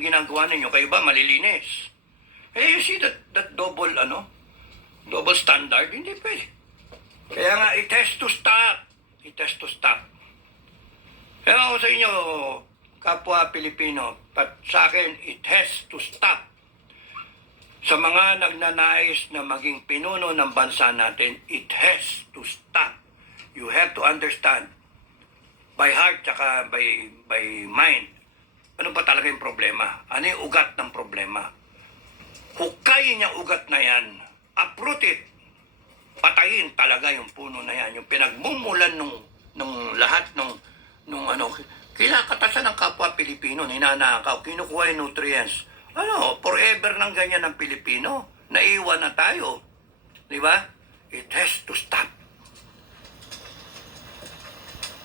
yung ginagawa ninyo, kayo ba malilinis? Eh, you see that double, double standard? Hindi pwede. Kaya nga, it has to stop. It has to stop. Kaya ako sa inyo, kapwa Pilipino, at sa akin, it has to stop. Sa mga nagnanais na maging pinuno ng bansa natin, it has to stop. You have to understand, by heart tsaka by mind, ano ba talaga yung problema? Ano yung ugat ng problema? Hukayin niya ugat na yan, uproot it, patayin talaga yung puno na yan, yung pinagmumulan nung lahat nung kinakatasan ng kapwa Pilipino, ninanakaw, kinukuha yung nutrients. Forever ng ganyan ng Pilipino. Naiwan na tayo. Di ba? It has to stop.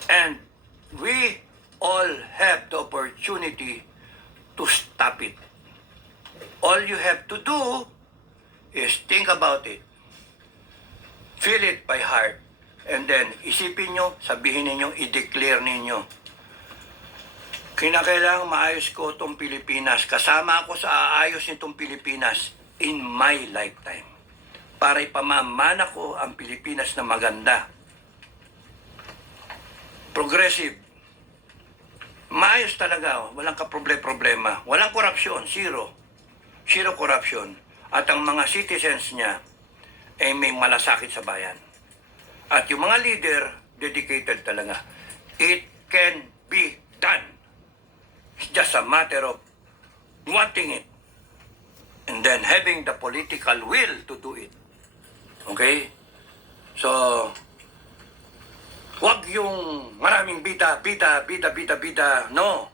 And we all have the opportunity to stop it. All you have to do is think about it. Feel it by heart. And then, isipin nyo, sabihin ninyo, i-declare ninyo. Kinakailangan maayos ko itong Pilipinas. Kasama ako sa aayos nitong Pilipinas in my lifetime. Para ipamamana ko ang Pilipinas na maganda. Progressive. Maayos talaga. Walang kaproblema. Walang korupsyon. Zero. Zero corruption. At ang mga citizens niya ay may malasakit sa bayan. At yung mga leader, dedicated talaga. It can be done. It's just a matter of wanting it. And then having the political will to do it. Okay? So, wag yung maraming bida. No.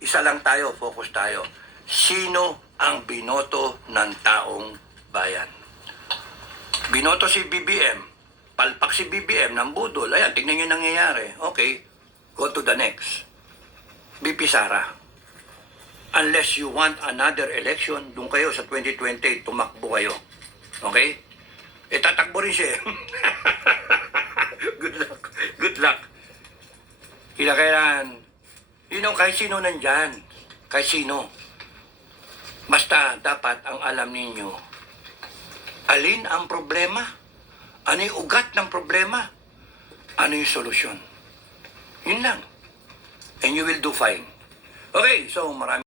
Isa lang tayo, focus tayo. Sino ang binoto ng taong bayan? Binoto si BBM. Palpak si BBM ng budol. Ayan, tignan nyo nangyayari. Okay, go to the next. BP Sara. Unless you want another election, doon kayo sa 2020, tumakbo kayo. Okay? Tatakbo rin siya. Good luck. Good luck. Kailangan, kahit sino nandyan. Kahit sino. Basta, dapat ang alam ninyo, alin ang problema? Ano yung ugat ng problema? Ano yung solusyon? Yun lang. And you will do fine. Okay, so marami.